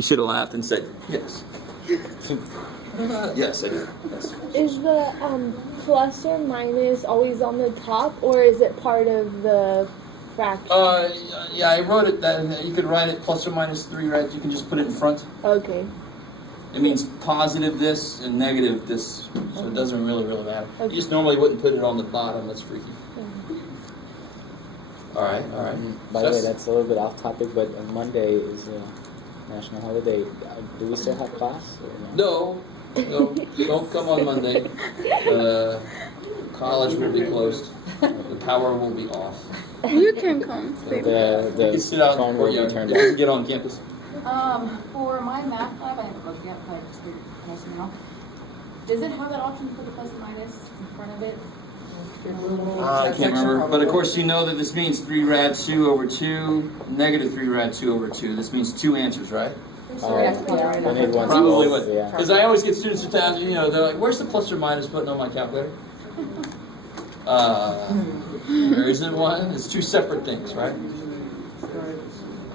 You should have laughed and said, yes. Yes, I do. Yes. Is the plus or minus always on the top, or is it part of the fraction? Yeah, I wrote it that you could write it plus or minus 3, right? You can just put it in front. Okay. It means positive this and negative this, so it doesn't really matter. Okay. You just normally wouldn't put it on the bottom. That's freaky. All right. By the way, that's a little bit off topic, but Monday is a national holiday. Do we still have class? Or no, don't come on Monday. College will be closed. The power will be off. You can come. You can sit out in the courtyard. You can get on campus. For my math lab, I haven't looked yet, but just to let you know. Does it have that option for the plus and minus in front of it? I can't remember, but of course you know that this means 3 rad 2 over 2, negative 3 rad 2 over 2. This means 2 answers, right? Probably would. Because I always get students who tell me, they're like, where's the plus or minus button on my calculator? There isn't one. It's 2 separate things, right?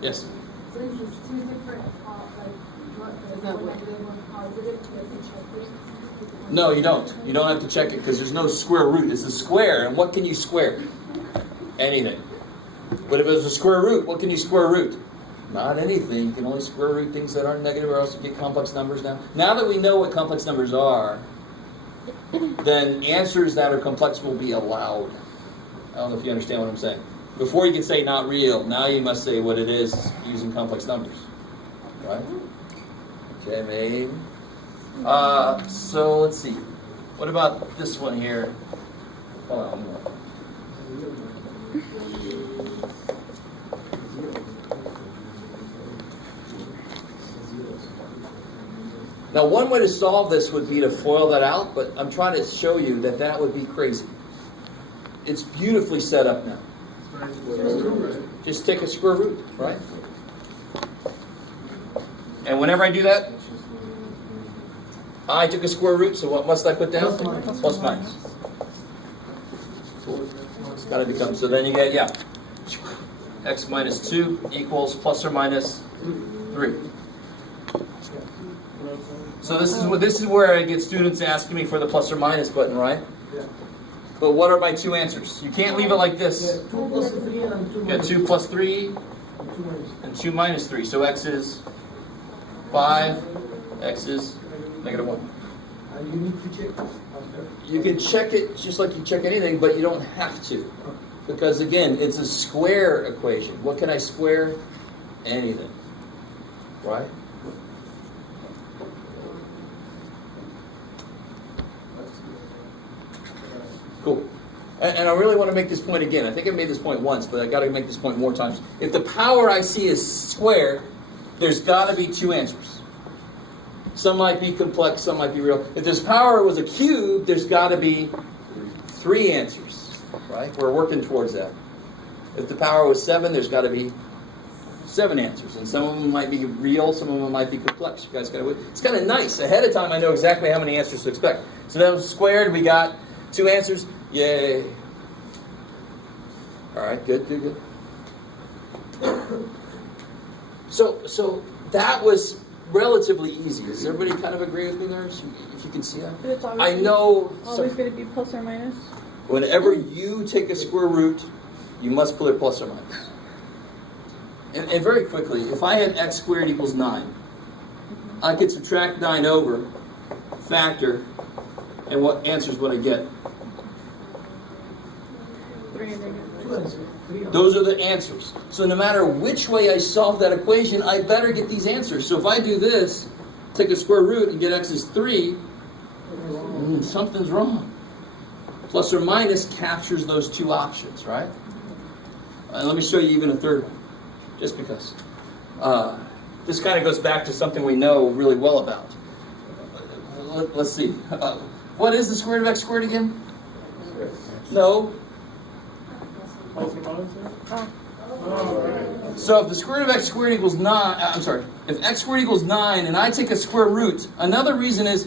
Yes? So it's 2 different, No, you don't. You don't have to check it because there's no square root. It's a square, and what can you square? Anything. But if it's a square root, what can you square root? Not anything. You can only square root things that aren't negative, or else you get complex numbers now. Now that we know what complex numbers are, then answers that are complex will be allowed. I don't know if you understand what I'm saying. Before you can say not real, now you must say what it is using complex numbers. Right? Okay, maybe. So let's see. What about this one here? Hold on. Now, one way to solve this would be to FOIL that out, but I'm trying to show you that that would be crazy. It's beautifully set up now. Just take a square root, right? And whenever I do that, I took a square root, so what must I put down? Plus minus. It's got to become, so then you get, x minus 2 equals plus or minus 3. So this is where I get students asking me for the plus or minus button, right? But what are my 2 answers? You can't leave it like this. 2 plus 3 and 2 Got 2 plus 3 and 2 minus 3. So x is 5, x is negative 1. And you need to check after. You can check it just like you check anything, but you don't have to. Because again, it's a square equation. What can I square? Anything. Right? Cool. And I really want to make this point again. I think I made this point once, but I got to make this point more times. If the power I see is square, there's got to be 2 answers. Some might be complex, some might be real. If this power was a cube, there's got to be 3 answers, right? We're working towards that. If the power was 7, there's got to be 7 answers. And some of them might be real, some of them might be complex. You guys got to. It's kind of nice. Ahead of time, I know exactly how many answers to expect. So that was squared. We got 2 answers. Yay. All right, good. So that was relatively easy. Does everybody kind of agree with me there? If you can see that? It's I know. always going to be plus or minus. Whenever you take a square root, you must put it plus or minus. And very quickly, if I had x squared equals 9, I could subtract 9 over, factor, and what answers would I get? 3 and negative. Those are the answers. So no matter which way I solve that equation, I better get these answers. So if I do this, take a square root and get x is 3, something's wrong. Plus or minus captures those 2 options, right? Let me show you even a third one, just because. This kind of goes back to something we know really well about. Let's see. What is the square root of x squared again? No. So if the square root of x squared equals 9, if x squared equals 9 and I take a square root, another reason is,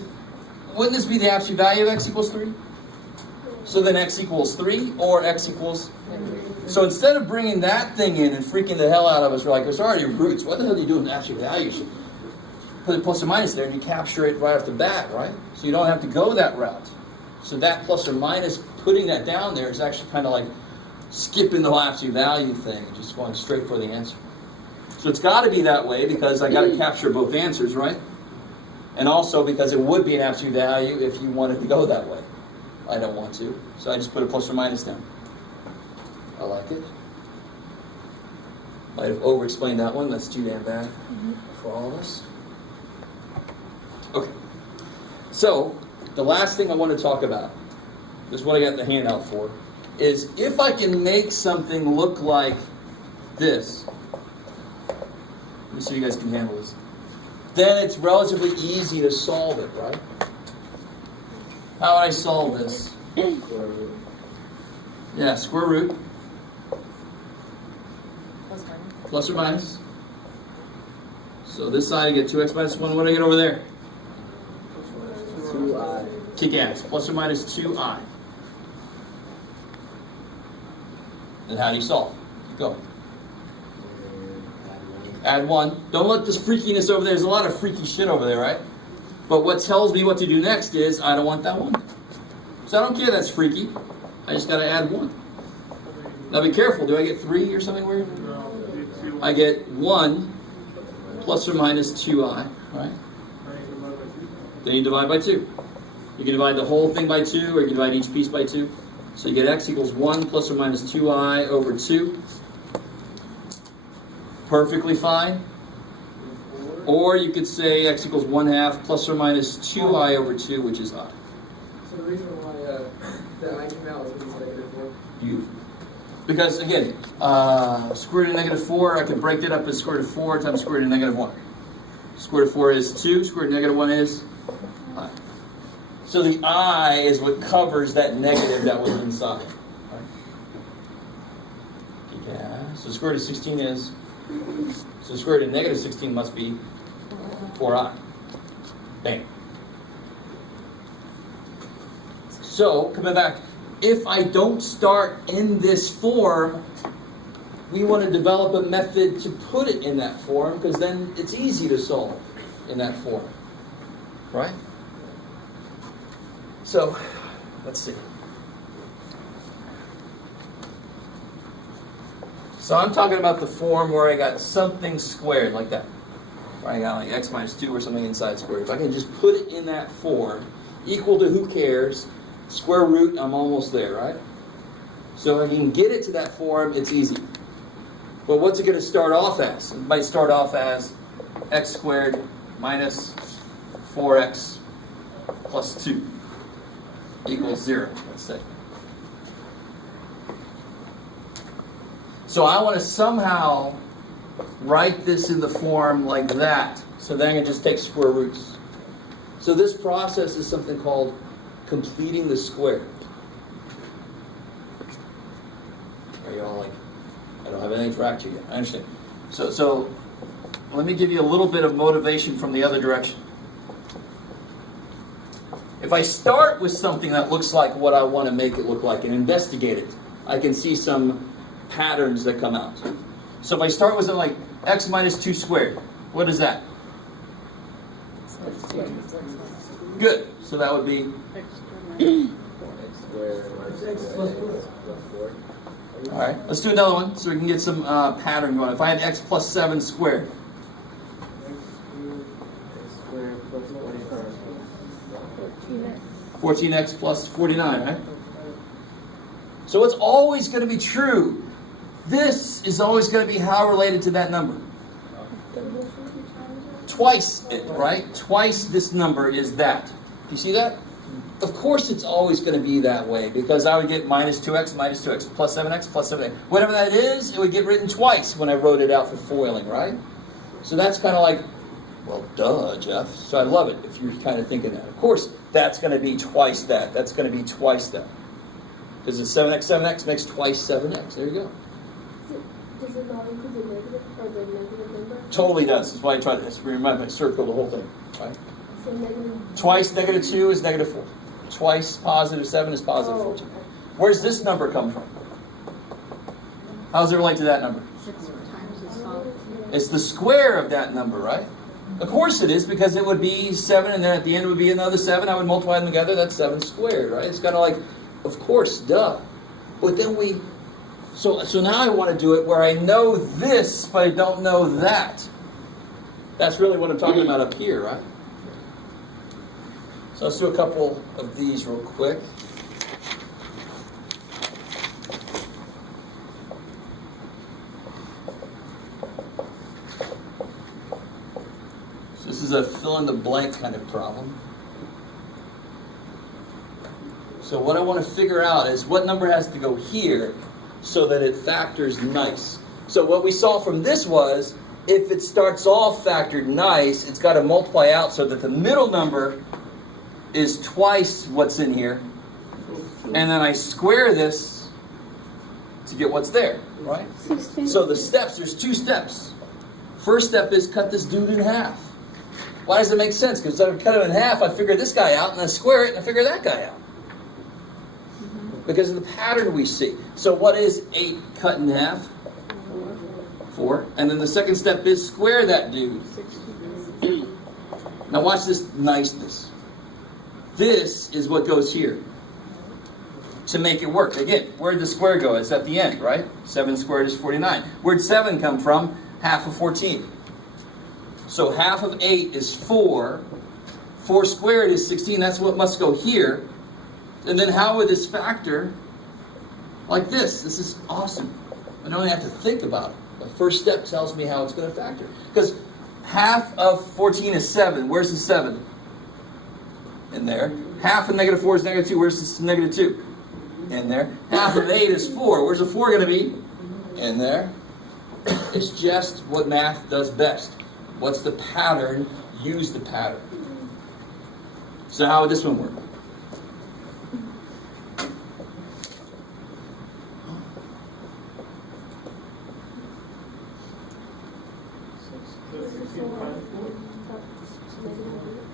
wouldn't this be the absolute value of x equals 3? So then x equals 3 or x equals... So instead of bringing that thing in and freaking the hell out of us, we're like, it's already roots. What the hell are you doing with absolute values? put a plus or minus there and you capture it right off the bat, right? So you don't have to go that route. So that plus or minus, putting that down there is actually kind of like skipping the absolute value thing and just going straight for the answer. So it's got to be that way because I got to capture both answers, right? And also because it would be an absolute value if you wanted to go that way. I don't want to, so I just put a plus or minus down. I like it. Might have over-explained that one. That's too damn bad for all of us. Okay. So, the last thing I want to talk about, this is what I got the handout for, is if I can make something look like this, let me see if you guys can handle this, then it's relatively easy to solve it, right? How would I solve this? Yeah, square root. Plus or minus. So this side I get 2x minus 1. What do I get over there? 2i. Kick ass. Plus or minus 2i. And how do you solve? Keep going. Add 1. Don't let this freakiness over there. There's a lot of freaky shit over there, right? But what tells me what to do next is I don't want that one. So I don't care that's freaky. I just got to add 1. Now be careful. Do I get 3 or something weird? I get 1 plus or minus 2i, right? Then you divide by 2. You can divide the whole thing by 2, or you can divide each piece by 2. So you get x equals 1 plus or minus 2i over 2. Perfectly fine. Or you could say x equals 1/2 plus or minus 2i over 2, which is I. So the reason why the I came out was because -4. Beautiful. Because again, square root of -4, I can break that up as square root of 4 times square root of -1. Square root of 4 is 2, square root of -1 is I. So the I is what covers that negative that was inside. Right? Yeah. So square root of 16 is, so square root of -16 must be 4i. Bam. So, coming back, if I don't start in this form, we want to develop a method to put it in that form, because then it's easy to solve in that form. Right? So, let's see. So I'm talking about the form where I got something squared like that. Where I got like x minus 2 or something inside squared. If I can just put it in that form, equal to who cares, square root, I'm almost there, right? So if I can get it to that form, it's easy. But what's it going to start off as? It might start off as x squared minus 4x plus 2 equals 0, let's say. So I want to somehow write this in the form like that. So then I can just take square roots. So this process is something called completing the square. Are you all like, I don't have anything to interact you yet. I understand. So let me give you a little bit of motivation from the other direction. If I start with something that looks like what I want to make it look like and investigate it, I can see some patterns that come out. So if I start with something like x minus 2 squared, what is that? Good. So that would be all right. Let's do another one so we can get some pattern going. If I had x plus 7 squared, 14x plus 49, right? So it's always going to be true. This is always going to be how related to that number. Twice it, right? Twice this number is that. Do you see that? Of course it's always going to be that way, because I would get minus 2x plus 7x plus 7x. Whatever that is, it would get written twice when I wrote it out for foiling, right? So that's kind of like, well, duh, Jeff. So I love it if you're kind of thinking that. Of course, that's going to be twice that. That's going to be twice that. Because the 7x makes twice 7x. There you go. Does it not include the negative or the negative number? Totally does. That's why I tried to remember, circle the whole thing. Right? So negative. Twice negative 2 is negative 4. Twice positive 7 is positive 14. Where's this number come from? How does it relate to that number? 6 times is solid. It's the square of that number, right? Of course it is, because it would be 7, and then at the end would be another 7. I would multiply them together, that's 7 squared, right? It's kind of like, of course, duh. But then so now I want to do it where I know this, but I don't know that. That's really what I'm talking about up here, right? So let's do a couple of these real quick. So this is a fill-in-the-blank kind of problem. So what I want to figure out is what number has to go here so that it factors nice. So what we saw from this was, if it starts off factored nice, it's got to multiply out so that the middle number is twice what's in here. And then I square this to get what's there, right? 16. So the steps, there's 2 steps. First step is cut this dude in half. Why does it make sense? Because instead of cut him in half, I figure this guy out, and I square it, and I figure that guy out. Because of the pattern we see. So what is 8 cut in half? 4. And then the second step is square that dude. Now watch this niceness. This is what goes here to make it work. Again, where'd the square go? It's at the end, right? 7 squared is 49. Where'd 7 come from? Half of 14. So half of 8 is 4. 4 squared is 16. That's what must go here. And then how would this factor? Like this. This is awesome. I don't even have to think about it. The first step tells me how it's going to factor. Because half of 14 is 7. Where's the 7? In there. Half of negative 4 is negative 2. Where's this negative 2? In there. Half of 8 is 4. Where's the 4 going to be? In there. It's just what math does best. What's the pattern? Use the pattern. So how would this one work?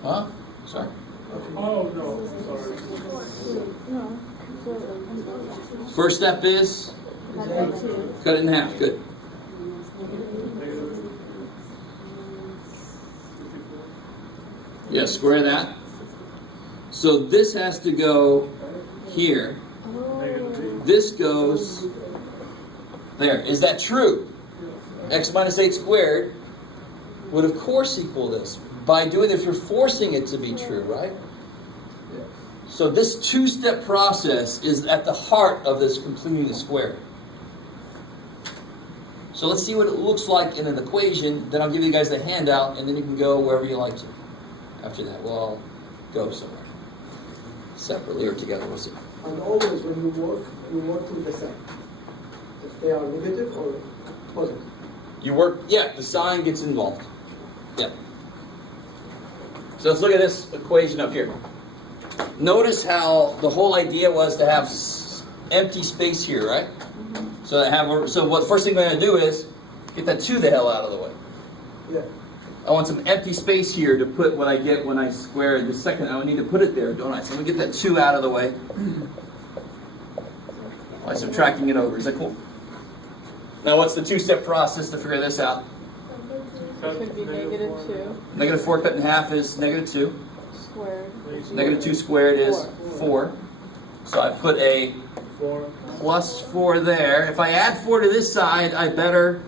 Huh? Sorry. Oh, no, sorry. No. First step is cut it in half. Good. Yeah, square that. So this has to go here. This goes there. Is that true? X minus 8 squared would of course equal this. By doing this, you're forcing it to be true, right? So this 2-step process is at the heart of this completing the square. So let's see what it looks like in an equation. Then I'll give you guys a handout, and then you can go wherever you like to. After that, we'll all go somewhere. Separately or together, we'll see. And always when you work with the sign. If they are negative or positive. You work, yeah, the sign gets involved. Yeah. So let's look at this equation up here. Notice how the whole idea was to have empty space here, right? So what first thing I'm going to do is get that 2 the hell out of the way. Yeah. I want some empty space here to put what I get when I square the second. I would need to put it there, don't I? So let me get that 2 out of the way by subtracting it over. Is that cool? Now what's the 2-step process to figure this out? Could be negative 2 Negative 4 cut in half is negative 2. squared. Negative 2 squared is 4. So I put a plus 4 there. If I add 4 to this side, I better...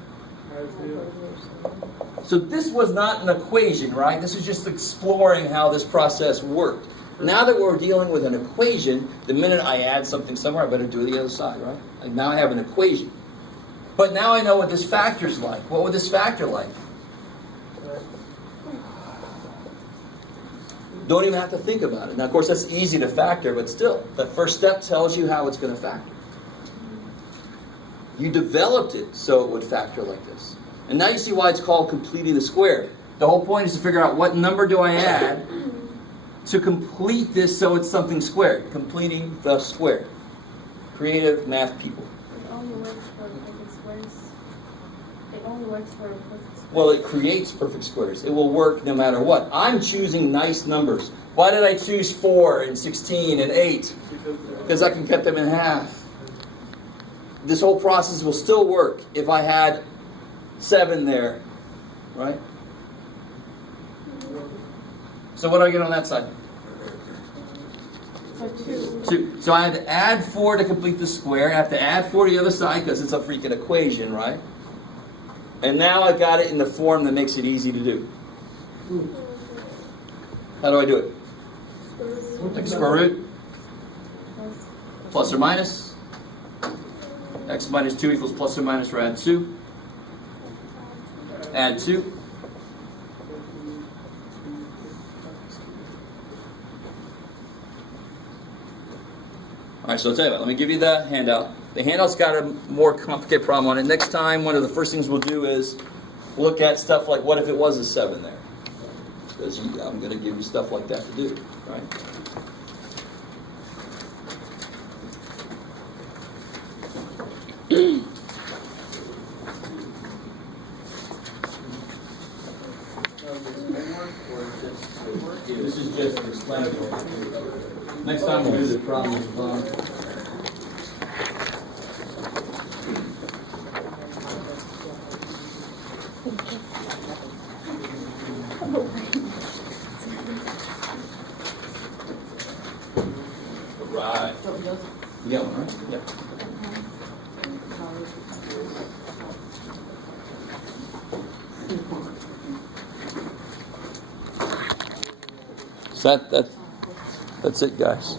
So this was not an equation, right? This is just exploring how this process worked. Now that we're dealing with an equation, the minute I add something somewhere, I better do the other side, right? Like now I have an equation. But now I know what this factor's like. What would this factor like? Don't even have to think about it. Now, of course, that's easy to factor, but still, the first step tells you how it's going to factor. You developed it so it would factor like this. And now you see why it's called completing the square. The whole point is to figure out what number do I add to complete this so it's something squared. Completing the square. Creative math people. It only works for perfect squares. It only works for perfect squares. Well, it creates perfect squares. It will work no matter what. I'm choosing nice numbers. Why did I choose 4 and 16 and 8? Because I can cut them in half. This whole process will still work if I had 7 there, right? So what do I get on that side? So 2. 2. So I had to add 4 to complete the square. I have to add 4 to the other side because it's a freaking equation, right? And now I've got it in the form that makes it easy to do. How do I do it? Like square root? Plus or minus? X minus 2 equals plus or minus or add 2. Add 2. All right, so I'll tell you what, let me give you the handout. The handout's got a more complicated problem on it. Next time, one of the first things we'll do is look at stuff like, what if it was a 7 there? Because I'm going to give you stuff like that to do, right? This is just explanatory. Next time we'll do the problem. Right. You got one, right? Yeah. So that's it, guys.